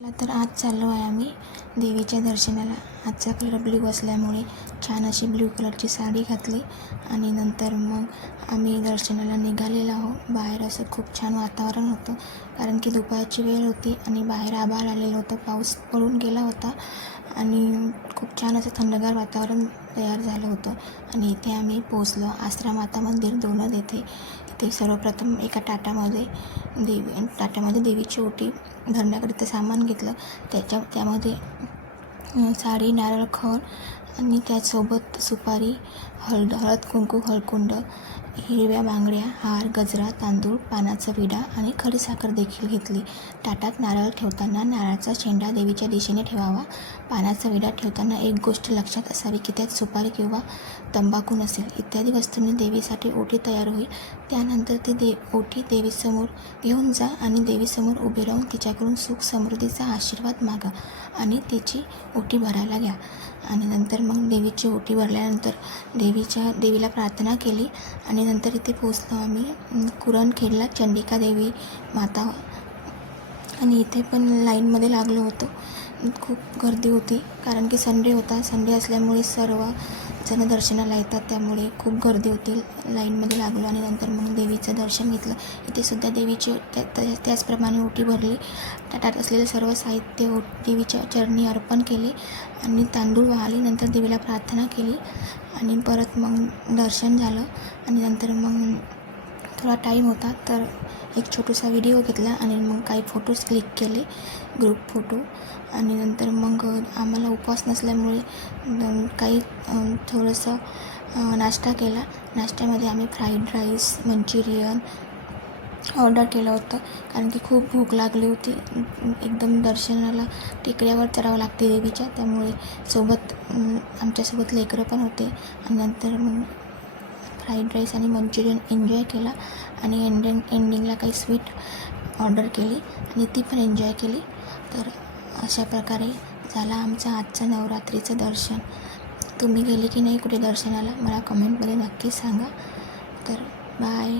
तर आज चाललो आहे आम्ही देवीच्या दर्शनाला। आजचा कलर ब्ल्यू असल्यामुळे छान अशी ब्ल्यू कलरची साडी घातली आणि नंतर मग आम्ही दर्शनाला निघालेलो आहोत। बाहेर असं खूप छान वातावरण होतं, कारण की दुपारची वेळ होती आणि बाहेर आभाळ आलेलं होतं, पाऊस पडून गेला होता आणि खूप छान असं थंडगार वातावरण तयार झालं होतं। आणि इथे आम्ही पोचलो, आसरा माता मंदिर दोनद येथे। इथे सर्वप्रथम एका ताटामध्ये देवीची ओटी भरण्याकरिता सामान घेतलं। त्यामध्ये साडी, नारळ, खण आणि त्यासोबत सुपारी, हळद कुंकू, हळकुंड, हिरव्या बांगड्या, हार, गजरा, तांदूळ, पानाचा विडा आणि खडीसाखर देखील घेतली। ताटात नारळ ठेवताना नारळाचा शेंडा देवीच्या दिशेने ठेवावा। पानाचा विडा ठेवताना एक गोष्ट लक्षात असावी की त्यात सुपारी किंवा तंबाखू नसेल। इत्यादी वस्तूंनी देवीसाठी ओटी तयार होईल। त्यानंतर ती ओटी देवीसमोर घेऊन जा आणि देवीसमोर उभे राहून तिच्याकडून सुख समृद्धीचा आशीर्वाद मागा आणि तिची ओटी भरायला घ्या। आणि नंतर मग देवीची ओटी भरल्यानंतर देवीला प्रार्थना केली आणि नंतर इथे पोचलो आम्ही कुरणखेडला चंडिका देवी माता। आणि इथे पण लाईनमध्ये लागलो होतो। खूप गर्दी होती, कारण की संडे होता। संडे असल्यामुळे सर्व जण दर्शनाला येतात, त्यामुळे खूप गर्दी होती। लाईनमध्ये लागलो आणि नंतर मग देवीचं दर्शन घेतलं। इथे सुद्धा देवीची त्याचप्रमाणे ओटी भरली। ताटात असलेले सर्व साहित्य देवीच्या चरणी अर्पण केले आणि तांदूळ वाहले। नंतर देवीला प्रार्थना केली आणि परत मग दर्शन झालं। आणि नंतर मग थोडा टाईम होता तर एक छोटासा व्हिडिओ घेतला आणि मग काही फोटोज क्लिक केले, ग्रुप फोटो। आणि नंतर मग आम्हाला उपवास नसल्यामुळे थोडंसं नाश्ता केला। नाश्त्यामध्ये आम्ही फ्राईड राईस, मंचुरियन ऑर्डर केलं होतं, कारण की खूप भूक लागली होती। एकदम दर्शनाला टेकड्यावर चढावं लागते देवीच्या, त्यामुळे आमच्यासोबत लेकरं पण होते। आणि नंतर मग फ्राईड राईस आणि मंचुरियन एन्जॉय केला आणि एंडिंगला काही स्वीट ऑर्डर केली आणि ती पण एन्जॉय केली। तर अशा प्रकारे झालं आमचं आजचं नवरात्रीचं दर्शन। तुम्ही गेले की नाही कुठे दर्शनाला, मला कमेंटमध्ये नक्की सांगा। तर बाय।